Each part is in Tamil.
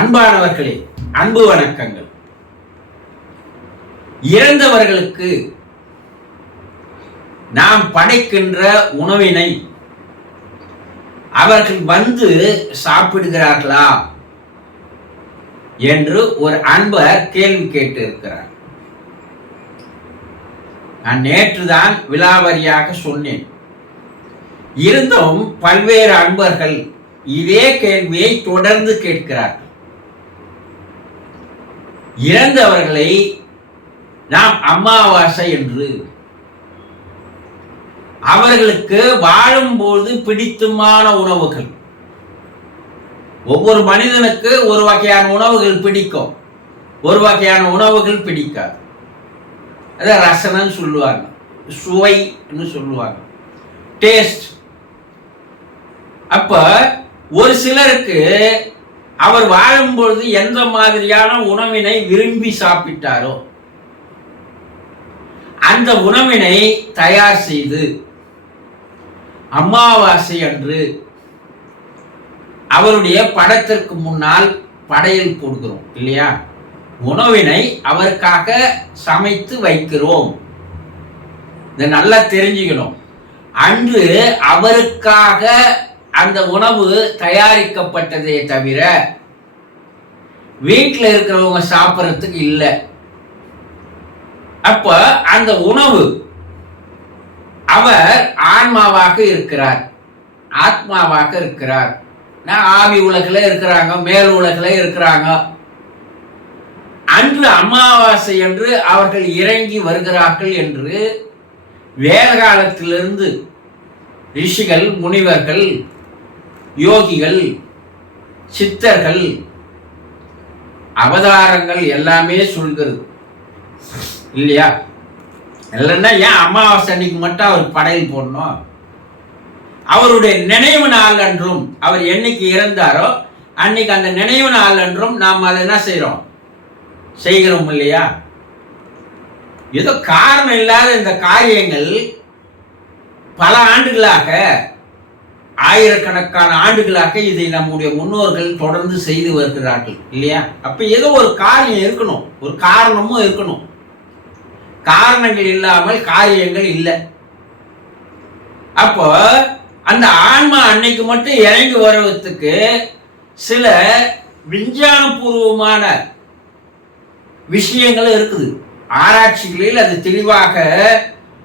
அன்பானவர்களே அன்பு வணக்கங்கள். இறந்தவர்களுக்கு நாம் படைக்கின்ற உணவினை அவர்கள் வந்து சாப்பிடுகிறார்களா என்று ஒரு அன்பர் கேள்வி கேட்டு இருக்கிறார் நான் நேற்றுதான் விலாவரியாக சொன்னேன். இருந்தும் பல்வேறு அன்பர்கள் இதே கேள்வியை தொடர்ந்து கேட்கிறார்கள். இறந்தவர்களை நாம் அமாவாசை என்று. அவர்களுக்கு வாழும்போது பிடித்துமான உணவுகள். ஒவ்வொரு மனிதனுக்கு ஒரு வகையான உணவுகள் பிடிக்கும். ஒரு வகையான உணவுகள் பிடிக்காது. அதை ரசனம்னு சொல்லுவாங்க. சுவைன்னு சொல்லுவாங்க. டேஸ்ட். அப்ப ஒரு சிலருக்கு அவர் வாழும்பொழுது எந்த மாதிரியான உணவினை விரும்பி சாப்பிட்டாரோ அந்த உணவினை தயார் செய்து அமாவாசை அன்று அவருடைய படத்திற்கு முன்னால் படையல் போடுகிறோம் இல்லையா? உணவினை அவருக்காக சமைத்து வைக்கிறோம். இதை நல்லா தெரிஞ்சுக்கணும். அன்று அவருக்காக அந்த உணவு தயாரிக்கப்பட்டதே தவிர வீட்டில் இருக்கிறவங்க சாப்பிட்றதுக்கு இல்லை. அப்ப அந்த உணவு அவர் ஆன்மாவாக இருக்கிறார். ஆத்மாவாக இருக்கிறார். ஆவி உலகில் இருக்கிறாங்க மேல் உலகில் இருக்கிறாங்க. அன்று அமாவாசை என்று அவர்கள் இறங்கி வருகிறார்கள் என்று வேத காலத்திலிருந்து ரிஷிகள் முனிவர்கள் யோகிகள் சித்தர்கள் அவதாரங்கள் எல்லாமே சொல்கிறது. இல்லையா? இல்லைன்னா ஏன் அமாவாசை அன்னைக்கு மட்டும் அவர் படையல் போடணும்? அவருடைய நினைவு நாள் அன்றும் அவர் என்னைக்கு இறந்தாரோ அன்னைக்கு அந்த நினைவு நாள் அன்றும் நாம் அதை என்ன செய்கிறோம் செய்கிறோம் இல்லையா? ஏதோ காரணம் இல்லாத இந்த காரியங்கள் பல ஆண்டுகளாக ஆயிரக்கணக்கான ஆண்டுகளாக இதை நம்முடைய முன்னோர்கள் தொடர்ந்து செய்து வருகிறார்கள் இல்லையா? அப்ப ஏதோ ஒரு காரியம் இருக்கணும் ஒரு காரணமும் இருக்கணும். காரணங்கள் இல்லாமல் காரியங்கள் இல்லை. அப்போ அந்த ஆன்மா அன்னைக்கு மட்டும் இறங்கி வர்றதுக்கு சில விஞ்ஞானபூர்வமான விஷயங்களும் இருக்குது. ஆராய்ச்சிகளில் அது தெளிவாக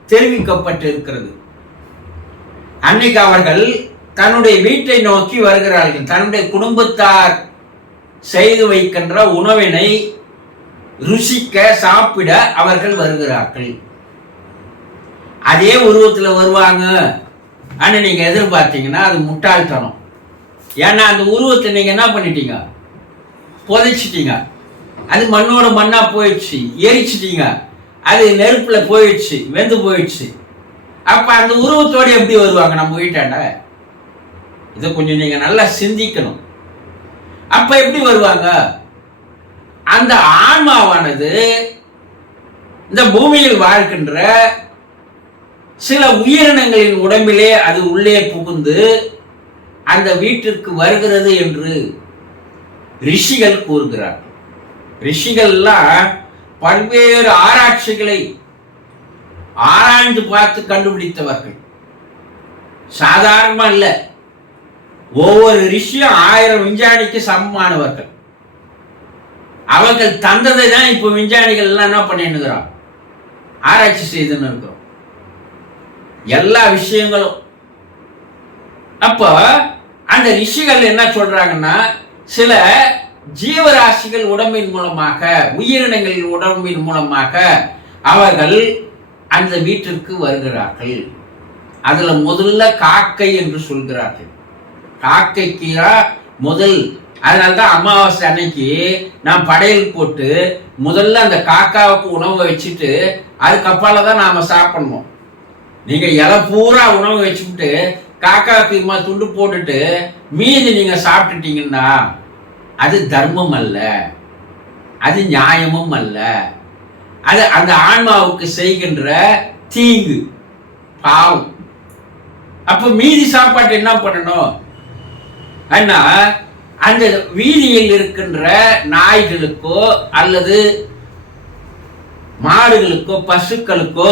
தெரிவிக்கப்பட்டிருக்கிறது. அன்னைக்கு அவர்கள் தன்னுடைய வீட்டை நோக்கி வருகிறார்கள். தன்னுடைய குடும்பத்தார் செய்து வைக்கின்ற உணவினை ருசிக்க சாப்பிட அவர்கள் வருகிறார்கள். அதே உருவத்தில் வருவாங்க. ஆனா நீங்க எதிர்பார்த்தீங்கன்னா அது முட்டாள்தனம். ஏன்னா அந்த உருவத்தை நீங்க என்ன பண்ணிட்டீங்க? புதைச்சிட்டீங்க. அது மண்ணோட மண்ணா போயிடுச்சு எரிச்சிட்டீங்க. அது நெருப்புல போயிடுச்சு வெந்து போயிடுச்சு. அப்ப அந்த உருவத்தோட எப்படி வருவாங்க நம்ம வீட்டாண்ட? இதை கொஞ்சம் நீங்க நல்லா சிந்திக்கணும். அப்ப எப்படி வருவாங்க? அந்த ஆன்மாவானது இந்த பூமியில் வாழ்கின்ற சில உயிரினங்களின் உடம்பிலே அது உள்ளே புகுந்து அந்த வீட்டிற்கு வருகிறது என்று ரிஷிகள் கூறுகிறார். ரிஷிகள்லாம் பல்வேறு ஆராய்ச்சிகளை ஆராய்ந்து பார்த்து கண்டுபிடித்தவர்கள். சாதாரணமா இல்லை. ஒவ்வொரு ரிஷியும் ஆயிரம் விஞ்ஞானிக்கு சமமானவர்கள். அவர்கள் தந்ததை தான் இப்போ விஞ்ஞானிகள் எல்லாம் என்ன பண்ணிருக்கிறோம் ஆராய்ச்சி செய்துன்னு இருக்கிறோம். எல்லா விஷயங்களும். அப்போ அந்த ரிஷிகள் என்ன சொல்றாங்கன்னா சில ஜீவராசிகள் உடம்பின் மூலமாக உயிரினங்களின் உடம்பின் மூலமாக அவர்கள் அந்த வீட்டிற்கு வருகிறார்கள். அதுல முதல்ல காக்கை என்று சொல்கிறார்கள். காக்கைக்கு முதல். அதனால்தான் அமாவாசை அன்னைக்கு நான் படையல் போட்டு முதல்ல அந்த காக்காவுக்கு உணவு வச்சுட்டு அதுக்கப்பால தான் நாம் சாப்பிடணும். நீங்கள் இலை பூரா உணவு வச்சுக்கிட்டு காக்காவுக்கு இம்மா துண்டு போட்டுட்டு மீதி நீங்கள் சாப்பிட்டுட்டீங்கன்னா அது தர்மம் அல்ல. அது நியாயமும் அல்ல. அது அந்த ஆன்மாவுக்கு செய்கின்ற தீங்கு பாவம். அப்போ மீதி சாப்பாட்டு என்ன பண்ணணும்? அண்ணா அந்த வீதியில் இருக்கின்ற நாய்களுக்கோ அல்லது மாடுகளுக்கோ பசுக்களுக்கோ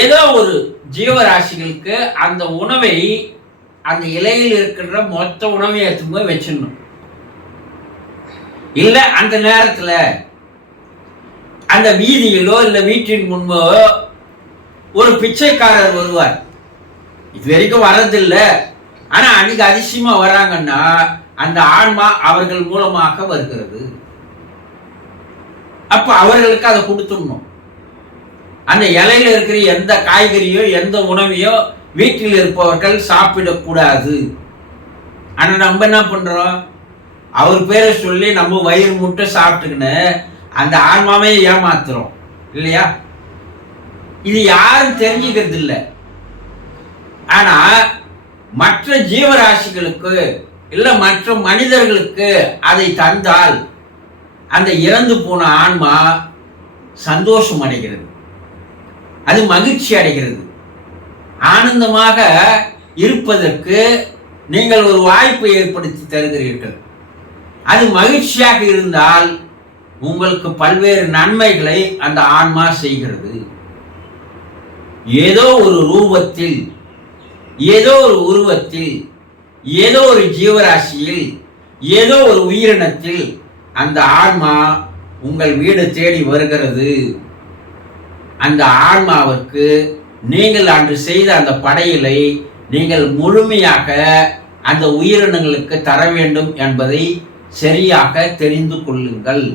ஏதோ ஒரு ஜீவராசிகளுக்கு அந்த உணவை அந்த இலையில் இருக்கின்ற மொத்த உணவை எடுத்து போய் வச்சிடணும். இல்ல அந்த நேரத்துல அந்த வீதியிலோ இல்ல வீட்டின் முன்போ ஒரு பிச்சைக்காரர் வருவார். இது வரைக்கும் வர்றதில்லை. ஆனா அன்னைக்கு அதிசயமா வராங்கன்னா அந்த ஆன்மா அவர்கள் மூலமாக வருகிறது. அப்ப அவர்களுக்கு அதை கொடுத்துடணும். அந்த இலையில இருக்கிற எந்த காய்கறியோ எந்த உணவையோ வீட்டில் இருப்பவர்கள் சாப்பிடக்கூடாது. ஆனா நம்ம என்ன பண்றோம்? அவர் பேரை சொல்லி நம்ம வயிறு முட்டை சாப்பிட்டுக்கின்னு அந்த ஆன்மாவே ஏமாத்துறோம். இல்லையா? இது யாரும் தெரிஞ்சுக்கிறது இல்லை ஆனா மற்ற ஜீவராசிகளுக்கு இல்லை மற்ற மனிதர்களுக்கு அதை தந்தால் அந்த இறந்து போன ஆன்மா சந்தோஷம் அடைகிறது. அது மகிழ்ச்சி அடைகிறது. ஆனந்தமாக இருப்பதற்கு நீங்கள் ஒரு வாய்ப்பை ஏற்படுத்தி தருகிறீர்கள். அது மகிழ்ச்சியாக இருந்தால் உங்களுக்கு பல்வேறு நன்மைகளை அந்த ஆன்மா செய்கிறது. ஏதோ ஒரு ரூபத்தில் ஏதோ ஒரு உருவத்தில் ஏதோ ஒரு ஜீவராசியில் ஏதோ ஒரு உயிரினத்தில் அந்த ஆன்மா உங்கள் வீடு தேடி வருகிறது. அந்த ஆன்மாவிற்கு நீங்கள் அன்று செய்த அந்த படையலை நீங்கள் முழுமையாக அந்த உயிரினங்களுக்கு தர வேண்டும் என்பதை சரியாக தெரிந்து கொள்ளுங்கள்.